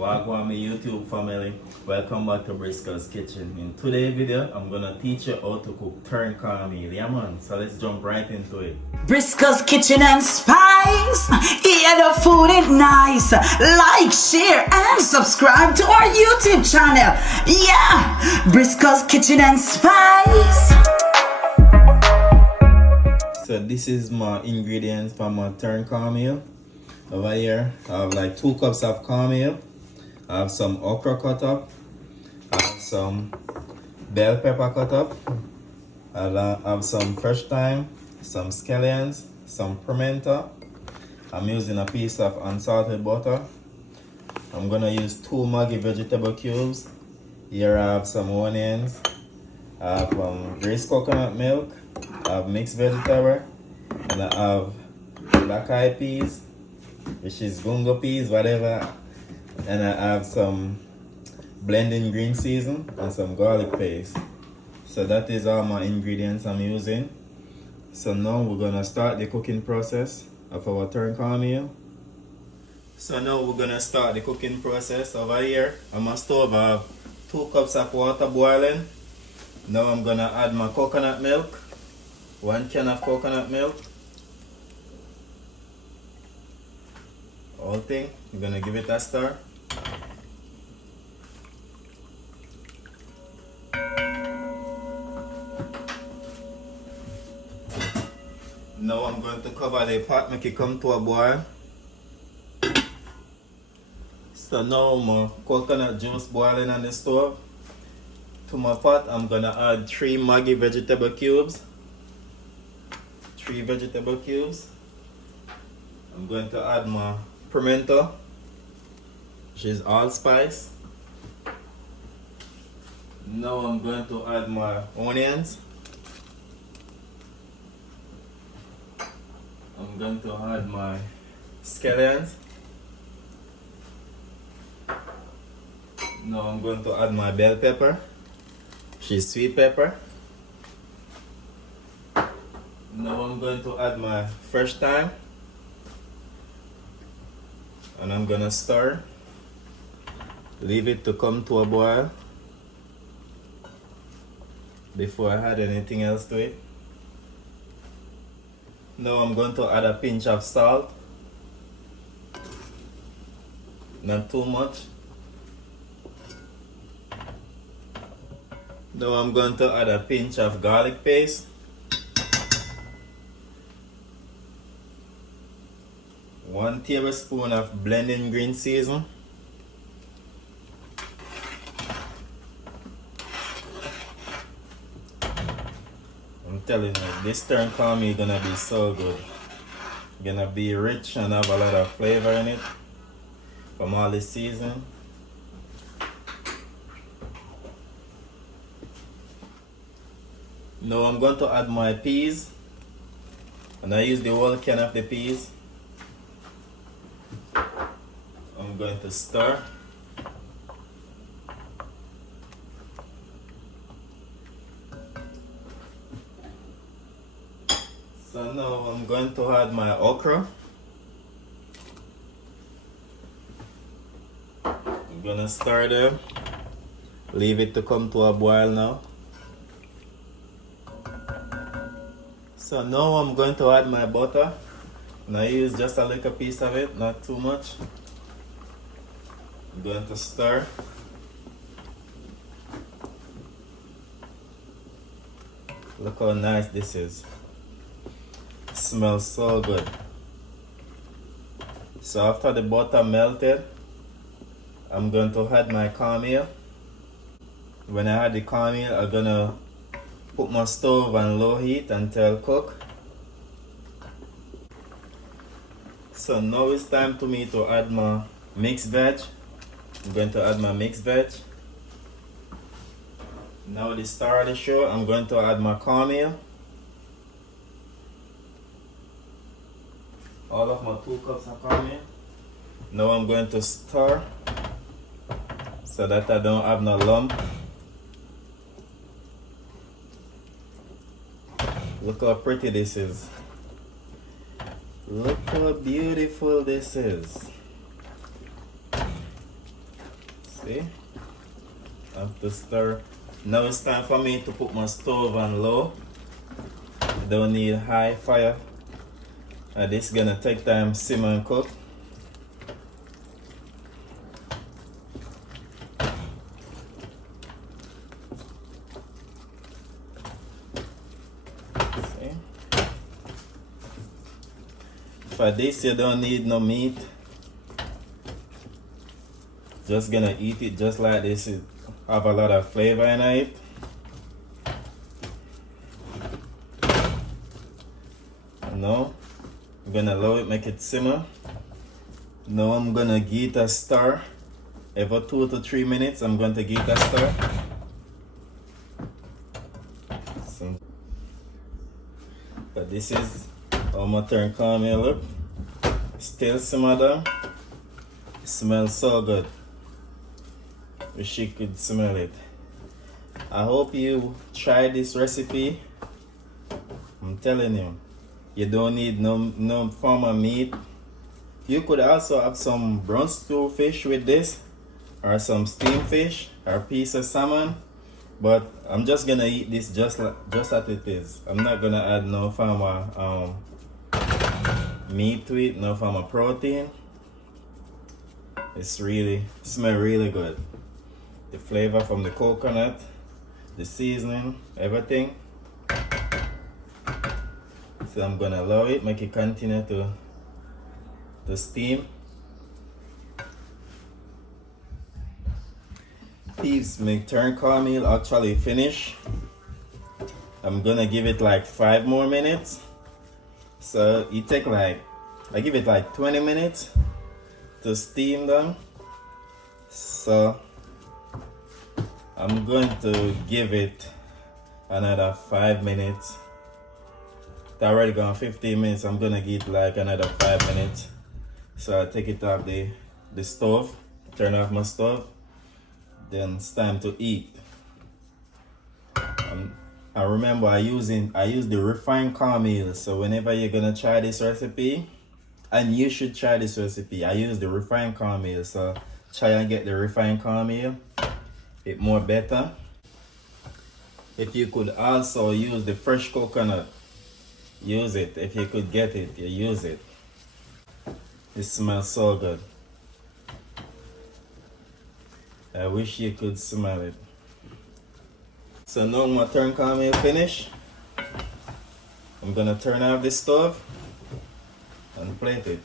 Wagwan my YouTube family, welcome back to Briscoe's Kitchen. In today's video, I'm gonna teach you how to cook turned cornmeal. Yeah man, so let's jump right into it. Briscoe's Kitchen and Spice. Yeah, the food is nice. Like, share, and subscribe to our YouTube channel. Yeah, Briscoe's Kitchen and Spice. So this is my ingredients for my turned cornmeal. Over here, I have like 2 cups of cornmeal. I have some okra cut up. I have some bell pepper cut up. I have some fresh thyme, some scallions, some pimento. I'm using a piece of unsalted butter. I'm gonna use 2 Maggi vegetable cubes. Here I have some onions. I have raised coconut milk. I have mixed vegetable. And I have black eyed peas, which is gungo peas, whatever. And I have some blending green season and some garlic paste. So that is all my ingredients I'm using. So now we're gonna start the cooking process of our turned cornmeal. So now we're gonna start the cooking process. Over here on my stove I have 2 cups of water boiling. Now I'm gonna add my coconut milk, 1 can of coconut milk. Whole thing. I'm gonna give it a stir. Now I'm going to cover the pot, make it come to a boil. So now my coconut juice boiling on the stove. To my pot, I'm gonna add 3 Maggi vegetable cubes. 3 vegetable cubes. I'm going to add my pimento, which is allspice. Now I'm going to add my onions. I'm going to add my scallions. Now I'm going to add my bell pepper, which is sweet pepper. Now I'm going to add my fresh thyme. And I'm gonna stir. Leave it to come to a boil before I add anything else to it. Now I'm going to add a pinch of salt. Not too much. Now I'm going to add a pinch of garlic paste. 1 tablespoon of blending green season. I'm telling you, this turned cornmeal is gonna be so good. Gonna be rich and have a lot of flavor in it from all the season. Now I'm going to add my peas, and I use the whole can of the peas. I'm going to stir. So now I'm going to add my okra. I'm gonna stir them. Leave it to come to a boil now. So now I'm going to add my butter. And I use just a little piece of it, not too much. I'm going to stir. Look how nice this is. It smells so good. So after the butter melted, I'm going to add my cornmeal. When I add the cornmeal, I'm gonna put my stove on low heat until cook. So now it's time to me to add my mixed veg. I'm going to add my mixed veg. Now the star of the show, I'm going to add my cornmeal. All of my 2 cups of cornmeal. Now I'm going to stir so that I don't have no lump. Look how pretty this is. Look how beautiful this is. See? I have to stir. Now it's time for me to put my stove on low. I don't need high fire. And this is gonna take time simmer and cook. See? For this you don't need no meat. Just gonna eat it just like this. It have a lot of flavor in it. Now I'm gonna allow it, make it simmer. Now I'm gonna give it a stir. Every 2 to 3 minutes I'm going to give it a stir. So, but this is how my turn cornmeal look. Still simmer down. Smells so good. Wish you could smell it. I hope you try this recipe. I'm telling you, you don't need no form of meat. You could also have some brown stew fish with this, or some steamed fish, or a piece of salmon. But I'm just gonna eat this just as it is. I'm not gonna add no form of meat to it, no form of protein. It's really smell really good. The flavor from the coconut, the seasoning, everything. So I'm gonna allow it, make it continue to steam. Peeps, my turn cornmeal actually finished. I'm gonna give it like 5 more minutes. So it take like, I give it like 20 minutes to steam them. So I'm going to give it another 5 minutes. It's already gone 15 minutes. I'm gonna give it like another 5 minutes. So I take it off the stove, turn off my stove. Then it's time to eat. I remember I use the refined cornmeal. So whenever you're gonna try this recipe, and you should try this recipe, I use the refined cornmeal. So try and get the refined cornmeal. It more better. If you could also use the fresh coconut, use it. If you could get it, you use it. It smells so good. I wish you could smell it. So now my turn cornmeal finished. I'm gonna turn off the stove and plate it.